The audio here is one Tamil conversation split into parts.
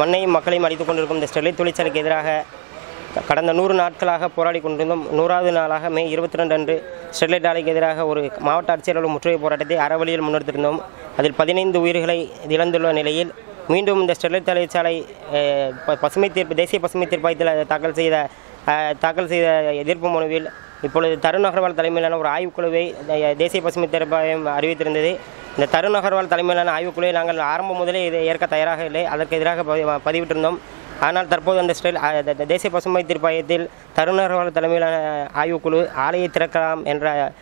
மண்ணையும் மக்களையும் அடித்துக் கொண்டிருக்கும் இந்த ஸ்டெர்லைட் தொழிற்சாலைக்கு எதிராக கடந்த நூறு நாட்களாக போராடி கொண்டிருந்தோம். நூறாவது நாளாக மே இருபத்தி ரெண்டு அன்று ஸ்டெர்லைட் ஆலைக்கு எதிராக ஒரு மாவட்ட ஆட்சியர் அலுவலக முற்றுகை போராட்டத்தை அறவழியில் முன்னெடுத்திருந்தோம். அதில் பதினைந்து உயிர்களை இழந்துள்ள நிலையில் மீண்டும் இந்த ஸ்டெர்லைட் தொழிற்சாலை ப- பசுமை தீர்ப்பு தேசிய பசுமை தீர்ப்பாயத்தில் தாக்கல் செய்த தாக்கல் செய்த எதிர்ப்பு மனுவில் இப்பொழுது தருண் அகர்வால் தலைமையிலான ஒரு ஆய்வுக்குழுவை தேசிய பசுமை தீர்ப்பாயம் அறிவித்திருந்தது. இந்த தருண் அகர்வால் தலைமையிலான ஆய்வுக்குழுவை நாங்கள் ஆரம்பம் முதலே இதை ஏற்க தயாராக இல்லை. அதற்கு எதிராக பதி- பதிவிட்டிருந்தோம். ஆனால் தற்போது அந்த ஸ்டைல் தேசிய பசுமை தீர்ப்பாயத்தில் தருண் அகர்வால் தலைமையிலான ஆய்வுக்குழு ஆலையை திறக்கலாம் என்ற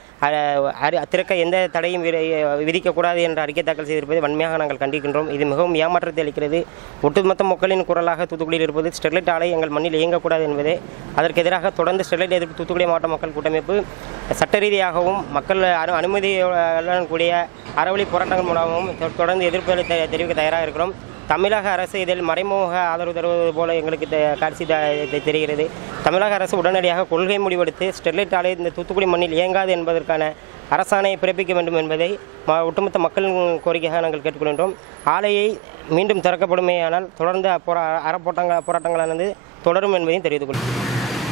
திறக்க எந்த தடையும் விதி- விதிக்கக்கூடாது என்ற அறிக்கை தாக்கல் செய்திருப்பதை வன்மையாக நாங்கள் கண்டிக்கின்றோம். இது மிகவும் ஏமாற்றத்தை அளிக்கிறது. ஒட்டுமொத்த மக்களின் குரலாக தூத்துக்குடியில் இருப்பது ஸ்டெர்லைட் ஆலை எங்கள் மண்ணில் இயங்கக்கூடாது என்பதே. அதற்கு எதிராக தொடர்ந்து ஸ்டெர்லைட் எதிர்ப்பு தூத்துக்குடி மாவட்ட மக்கள் கூட்டமைப்பு சட்ட ரீதியாகவும் மக்கள் அனு அனுமதியுடன் கூடிய அறவழி போராட்டங்கள் மூலமாகவும் தொ- தொடர்ந்து எதிர்ப்புகளை தெரிவிக்க தயாராக இருக்கிறோம். தமிழக அரசு இதில் மறைமுக ஆதரவு தருவது போல எங்களுக்கு காட்சி த- தெரிகிறது. தமிழக அரசு உடனடியாக கொள்கை முடிவெடுத்து ஸ்டெர்லைட் ஆலை இந்த தூத்துக்குடி மண்ணில் இயங்காது என்பதற்கான அரசாணையை பிறப்பிக்க வேண்டும் என்பதை ம- ஒட்டுமொத்த மக்களின் கோரிக்கையாக நாங்கள் கேட்டுக்கொள்கின்றோம். ஆலையை மீண்டும் திறக்கப்படுமேயானால் தொடர்ந்து போரா அறப்போட்டங்க போராட்டங்களானது தொடரும் என்பதையும் தெரிவித்துக் கொள்கிறேன்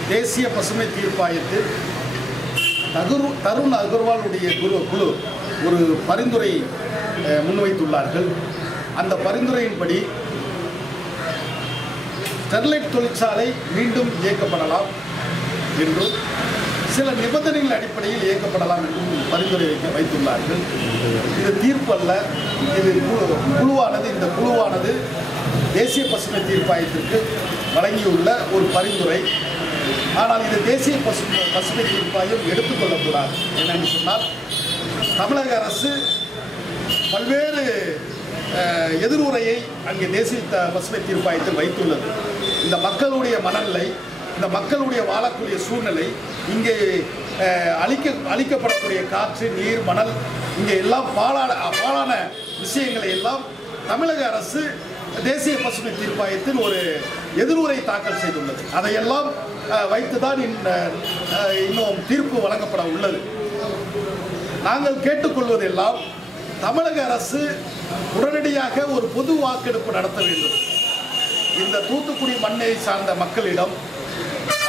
தேசிய பசுமை தீர்ப்பாயத்தில் தகுரு தருண் அகர்வாலுடைய குரு குழு ஒரு பரிந்துரை முன்வைத்துள்ளார்கள். அந்த பரிந்துரையின்படி ஸ்டெர்லைட் தொழிற்சாலை மீண்டும் இயக்கப்படலாம் என்றும் சில நிபந்தனைகள் அடிப்படையில் இயக்கப்படலாம் என்றும் பரிந்துரை வைக்க வைத்துள்ளார்கள். இது தீர்ப்பு அல்ல. இது குழுவானது இந்த குழுவானது தேசிய பசுமை தீர்ப்பாயத்திற்கு வழங்கியுள்ள ஒரு பரிந்துரை. ஆனால் இது தேசிய பசுமை பசுமை தீர்ப்பாயம் எடுத்துக்கொள்ளக்கூடாது. என்னென்னு சொன்னால் தமிழக அரசு பல்வேறு எதிர்வுரையை அங்கே தேசிய த- பசுமை தீர்ப்பாயத்தில் வைத்துள்ளது. இந்த மக்களுடைய மனநிலை இந்த மக்களுடைய வாழக்கூடிய சூழ்நிலை இங்கே அழிக்க அழிக்கப்படக்கூடிய காற்று நீர் மணல் இங்கே எல்லாம் பாலான பாலான விஷயங்களை எல்லாம் தமிழக அரசு தேசிய பசுமை தீர்ப்பாயத்தில் ஒரு எதிர்வுரை தாக்கல் செய்துள்ளது. அதையெல்லாம் வைத்துதான் இந்த இன்னும் தீர்ப்பு வழங்கப்பட உள்ளது. நாங்கள் கேட்டுக்கொள்வதெல்லாம் தமிழக அரசு உடனடியாக ஒரு பொது வாக்கெடுப்பு நடத்த வேண்டும். இந்த தூத்துக்குடி மண்ணை சார்ந்த மக்களிடம்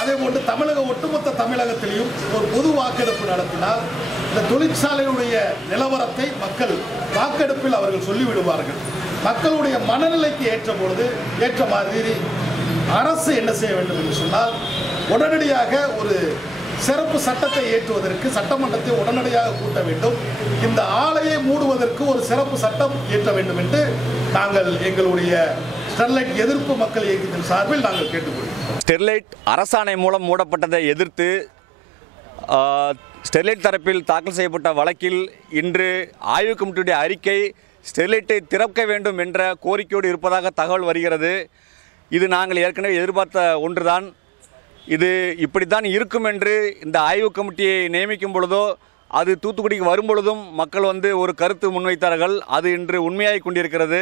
அதே போன்று தமிழக ஒட்டுமொத்த தமிழகத்திலையும் ஒரு பொது வாக்கெடுப்பு நடத்தினால் இந்த தொழிற்சாலையினுடைய நிலவரத்தை மக்கள் வாக்கெடுப்பில் அவர்கள் சொல்லிவிடுவார்கள். மக்களுடைய மனநிலைக்கு ஏற்ற பொழுது ஏற்ற மாதிரி அரசு என்ன செய்ய வேண்டும் என்று சொன்னால் உடனடியாக ஒரு சிறப்பு சட்டத்தை ஏற்றுவதற்கு சட்டமன்றத்தை உடனடியாக கூட்ட வேண்டும். இந்த ஆலையை மூடுவதற்கு ஒரு சிறப்பு சட்டம் இயற்ற வேண்டும் என்று நாங்கள் எங்களுடைய ஸ்டெர்லைட் எதிர்ப்பு மக்கள் இயக்கத்தின் சார்பில் நாங்கள் கேட்டுக்கொள்கிறோம். ஸ்டெர்லைட் அரசாணை மூலம் மூடப்பட்டதை எதிர்த்து ஸ்டெர்லைட் தரப்பில் தாக்கல் செய்யப்பட்ட வழக்கில் இன்று ஆய்வு கமிட்டியுடைய அறிக்கை ஸ்டெர்லைட்டை திறக்க வேண்டும் என்ற கோரிக்கையோடு இருப்பதாக தகவல் வருகிறது. இது நாங்கள் ஏற்கனவே எதிர்பார்த்த ஒன்றுதான். இது இப்படித்தான் இருக்கும் என்று இந்த ஆய்வு கமிட்டியை நியமிக்கும் பொழுதோ அது தூத்துக்குடிக்கு வரும் பொழுதும் மக்கள் வந்து ஒரு கருத்து முன்வைத்தார்கள். அது இன்று உண்மையாகிக் கொண்டிருக்கிறது.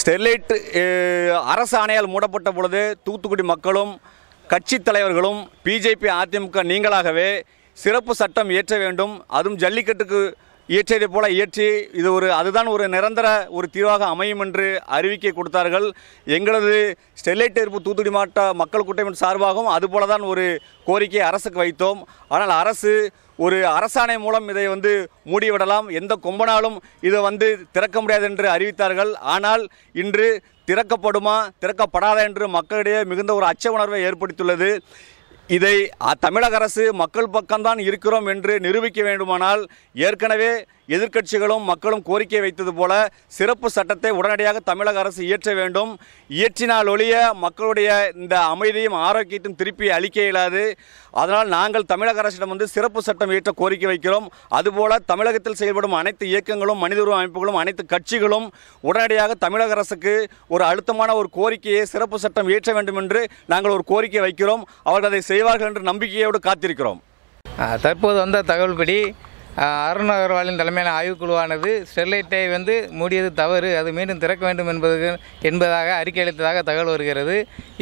ஸ்டெர்லைட் அரசு ஆணையால் மூடப்பட்ட பொழுது தூத்துக்குடி மக்களும் கட்சித் தலைவர்களும் பிஜேபி அதிமுக நீங்களாகவே சிறப்பு சட்டம் இயற்ற வேண்டும். அதுவும் ஜல்லிக்கட்டுக்கு இயற்றியதை போல இயற்றி இது ஒரு அதுதான் ஒரு நிரந்தர ஒரு தீர்வாக அமையும் என்று அறிவிக்கை கொடுத்தார்கள். எங்களது ஸ்டெர்லைட் எதிர்ப்பு தூத்துக்குடி மாவட்ட மக்கள் கூட்டமைப்பு சார்பாகவும் அதுபோல தான் ஒரு கோரிக்கை அரசுக்கு வைத்தோம். ஆனால் அரசு ஒரு அரசாணை மூலம் இதை வந்து மூடிவிடலாம். எந்த கொம்பனாலும் இதை வந்து திறக்க முடியாது என்று அறிவித்தார்கள். ஆனால் இன்று திறக்கப்படுமா திறக்கப்படாதா என்று மக்களிடையே மிகுந்த ஒரு அச்ச உணர்வை ஏற்படுத்தியுள்ளது. இதை தமிழக அரசு மக்கள் பக்கம்தான் இருக்கிறோம் என்று நிரூபிக்க வேண்டுமானால் ஏற்கனவே எதிர்க்கட்சிகளும் மக்களும் கோரிக்கை வைத்தது போல சிறப்பு சட்டத்தை உடனடியாக தமிழக அரசு இயற்ற வேண்டும். இயற்றினால் ஒழிய மக்களுடைய இந்த அமைதியும் ஆரோக்கியத்தையும் திருப்பி அளிக்க இயலாது. அதனால் நாங்கள் தமிழக அரசிடம் வந்து சிறப்பு சட்டம் இயற்ற கோரிக்கை வைக்கிறோம். அதுபோல தமிழகத்தில் செயல்படும் அனைத்து இயக்கங்களும் மனித உரிமை அமைப்புகளும் அனைத்து கட்சிகளும் உடனடியாக தமிழக அரசுக்கு ஒரு அழுத்தமான ஒரு கோரிக்கையை சிறப்பு சட்டம் இயற்ற வேண்டும் என்று நாங்கள் ஒரு கோரிக்கை வைக்கிறோம். அவர்கள் அதை செய்வார்கள் என்று நம்பிக்கையோடு காத்திருக்கிறோம். தற்போது வந்த தகவல்படி அருண் அகர்வாலின் தலைமையிலான ஆய்வுக்குழுவானது ஸ்டெர்லைட்டை வந்து மூடியது தவறு. அது மீண்டும் திறக்க வேண்டும் என்பது என்பதாக அறிக்கை அளித்ததாக தகவல் வருகிறது.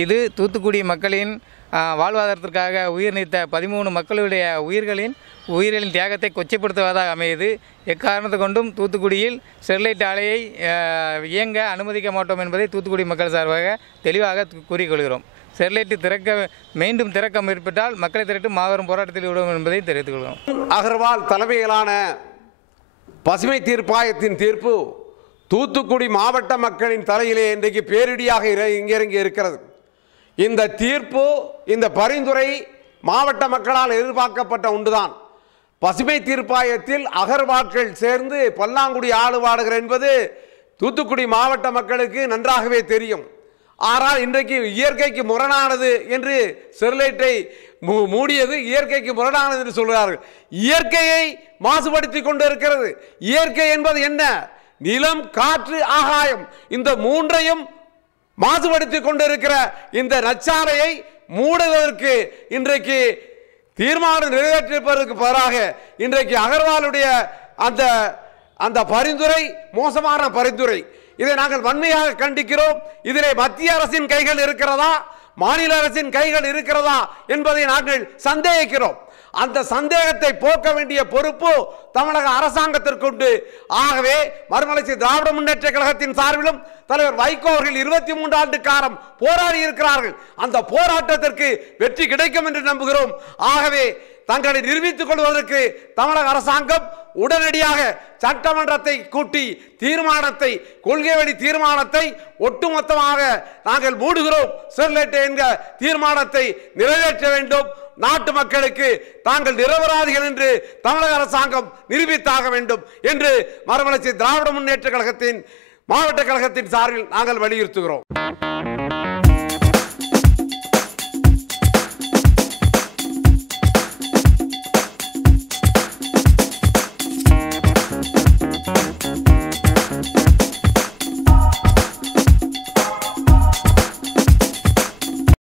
இது தூத்துக்குடி மக்களின் வாழ்வாதாரத்திற்காக உயிர் நீத்த பதிமூணு மக்களுடைய உயிர்களின் உயிரின் தியாகத்தை கொச்சைப்படுத்துவதாக அமையுது. எக்காரணத்தை கொண்டும் தூத்துக்குடியில் ஸ்டெர்லைட் ஆலையை இயங்க அனுமதிக்க மாட்டோம் என்பதை தூத்துக்குடி மக்கள் சார்பாக தெளிவாக கூறிக்கொள்கிறோம் ஸ்டெர்லைட் திறக்க மீண்டும் திறக்க ஏற்பட்டால் மக்களை திரட்டு மாபெரும் போராட்டத்தில் விடுவோம் என்பதை தெரிவித்துக் கொள்வோம் அகர்வால் தலைமையிலான பசுமை தீர்ப்பாயத்தின் தீர்ப்பு தூத்துக்குடி மாவட்ட மக்களின் தலையிலே இன்றைக்கு பேரிடியாக இற- இருக்கிறது. இந்த தீர்ப்பு இந்த பரிந்துரை மாவட்ட மக்களால் எதிர்பார்க்கப்பட்ட ஒன்றுதான். பசுமை தீர்ப்பாயத்தில் அகர்வாட்கள் சேர்ந்து பல்லாங்குடி ஆளுவாடுகள் என்பது தூத்துக்குடி மாவட்ட மக்களுக்கு நன்றாகவே தெரியும். ஆனால் இன்றைக்கு இயற்கைக்கு முரணானது என்று ஸ்டெர்லைட்டை மூ- மூடியது இயற்கைக்கு முரணானது என்று சொல்கிறார்கள். இயற்கையை மாசுபடுத்தி கொண்டு இருக்கிறது இயற்கை என்பது என்ன? நிலம் காற்று ஆகாயம். இந்த மூன்றையும் மாசுபடுத்தி கொண்டிருக்கிற இந்த நச்சாரையை மூடுவதற்கு இன்றைக்கு தீர்மானம் நிறைவேற்றிருப்பதற்கு பதிலாக இன்றைக்கு அகர்வாலுடைய அந்த அந்த பரிந்துரை மோசமான பரிந்துரை இதை நாங்கள் வன்மையாக கண்டிக்கிறோம். இதிலே மத்திய அரசின் கைகள் இருக்கிறதா? மாநில அரசின் கைகள் இருக்கிறதா என்பதை நாங்கள் சந்தேகிக்கிறோம். அந்த சந்தேகத்தை போக்க வேண்டிய பொறுப்பு தமிழக அரசாங்கத்திற்குண்டு ஆகவே மறுமலர்ச்சி திராவிட முன்னேற்ற கழகத்தின் சார்பிலும் தலைவர் வைகோ அவர்கள் இருபத்தி மூன்று ஆண்டு காலம் போராடி இருக்கிறார்கள். அந்த போராட்டத்திற்கு வெற்றி கிடைக்கும் என்று நம்புகிறோம். ஆகவே தங்களை நிரூபித்துக் கொள்வதற்கு தமிழக அரசாங்கம் உடனடியாக சட்டமன்றத்தை கூட்டி தீர்மானத்தை கொள்கை வழி தீர்மானத்தை ஒட்டுமொத்தமாக நாங்கள் மூடுகிறோம். ஸ்டெர்லைட் என்ற தீர்மானத்தை நிறைவேற்ற வேண்டும். நாட்டு மக்களுக்கு தாங்கள் நிரபராதிகள் என்று தமிழக அரசாங்கம் நிரூபித்தாக வேண்டும் என்று மறுமலர்ச்சி திராவிட முன்னேற்ற கழகத்தின் மாவட்ட கழகத்தின் சார்பில் நாங்கள் வலியுறுத்துகிறோம்.